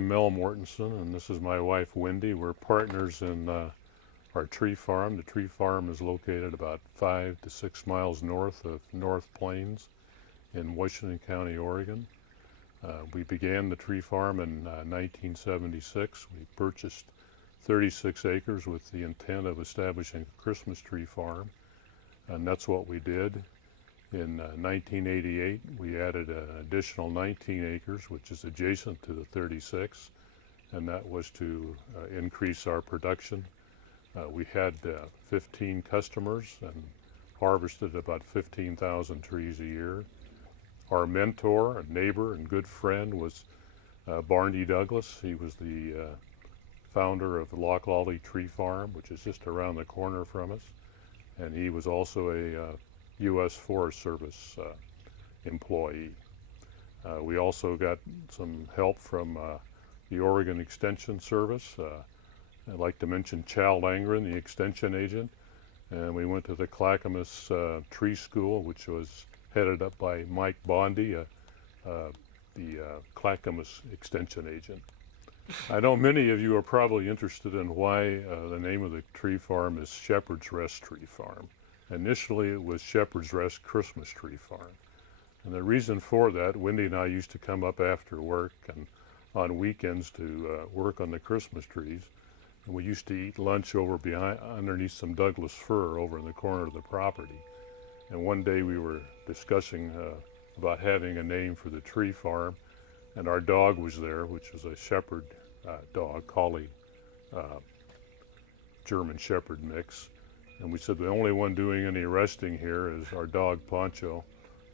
I'm Mel Mortensen, and this is my wife Wendy. We're partners in our tree farm. The tree farm is located about 5 to 6 miles north of North Plains in Washington County, Oregon. We began the tree farm in 1976. We purchased 36 acres with the intent of establishing a Christmas tree farm, and that's what we did. In 1988, we added an additional 19 acres, which is adjacent to the 36, and that was to increase our production. We had 15 customers and harvested about 15,000 trees a year. Our mentor, a neighbor, and good friend was Barney Douglas. He was the founder of Lochlolly Tree Farm, which is just around the corner from us, and he was also a U.S. Forest Service employee. We also got some help from the Oregon Extension Service. I'd like to mention Chow Langren, the extension agent, and we went to the Clackamas Tree School, which was headed up by Mike Bondi, the Clackamas extension agent. I know many of you are probably interested in why the name of the tree farm is Shepherd's Rest Tree Farm. Initially, it was Shepherd's Rest Christmas Tree Farm. And the reason for that, Wendy and I used to come up after work and on weekends to work on the Christmas trees. And we used to eat lunch over underneath some Douglas fir over in the corner of the property. And one day we were discussing about having a name for the tree farm, and our dog was there, which was a shepherd dog, collie, German shepherd mix. And we said the only one doing any resting here is our dog Poncho,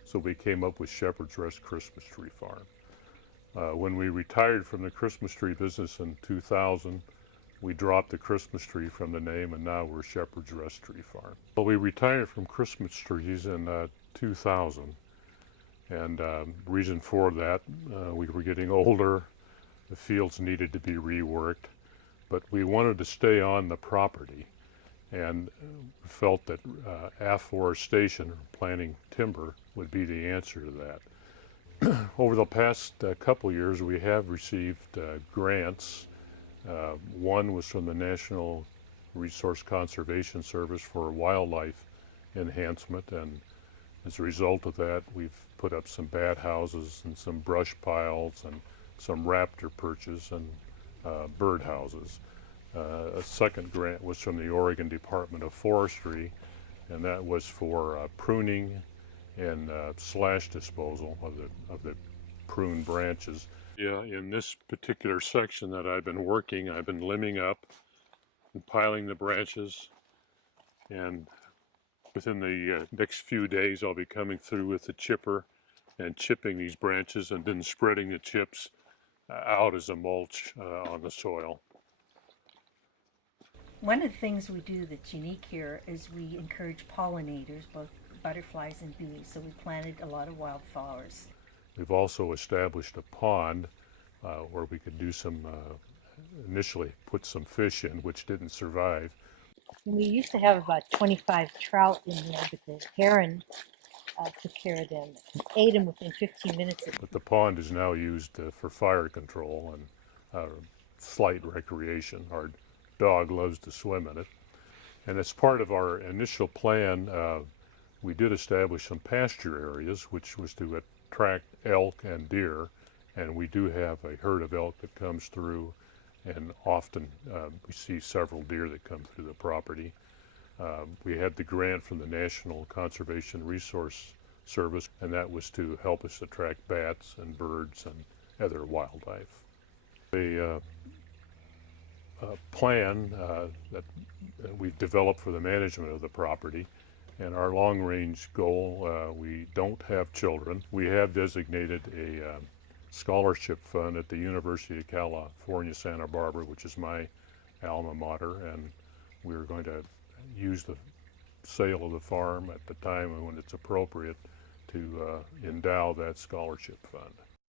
so we came up with Shepherd's Rest Christmas Tree Farm. When we retired from the Christmas tree business in 2000, we dropped the Christmas tree from the name, and now we're Shepherd's Rest Tree Farm. Well, we retired from Christmas trees in 2000, and reason for that, we were getting older, the fields needed to be reworked, but we wanted to stay on the property, and felt that afforestation, planting timber, would be the answer to that. Over the past couple years, we have received grants. One was from the National Resource Conservation Service for wildlife enhancement, and as a result of that, we've put up some bat houses and some brush piles and some raptor perches and bird houses. A second grant was from the Oregon Department of Forestry, and that was for pruning and slash disposal of the pruned branches. Yeah, in this particular section that I've been working, I've been limbing up and piling the branches, and within the next few days I'll be coming through with the chipper and chipping these branches and then spreading the chips out as a mulch on the soil. One of the things we do that's unique here is we encourage pollinators, both butterflies and bees, so we planted a lot of wildflowers. We've also established a pond where we could do some, initially put some fish in, which didn't survive. We used to have about 25 trout in there, but the heron took care of them, ate them within 15 minutes. But the pond is now used for fire control and slight recreation. Our dog loves to swim in it. And as part of our initial plan, we did establish some pasture areas, which was to attract elk and deer. And we do have a herd of elk that comes through, and often we see several deer that come through the property. We had the grant from the National Conservation Resource Service, and that was to help us attract bats and birds and other wildlife. A plan that we've developed for the management of the property, and our long-range goal, we don't have children. We have designated a scholarship fund at the University of California, Santa Barbara, which is my alma mater, and we're going to use the sale of the farm at the time when it's appropriate to endow that scholarship fund.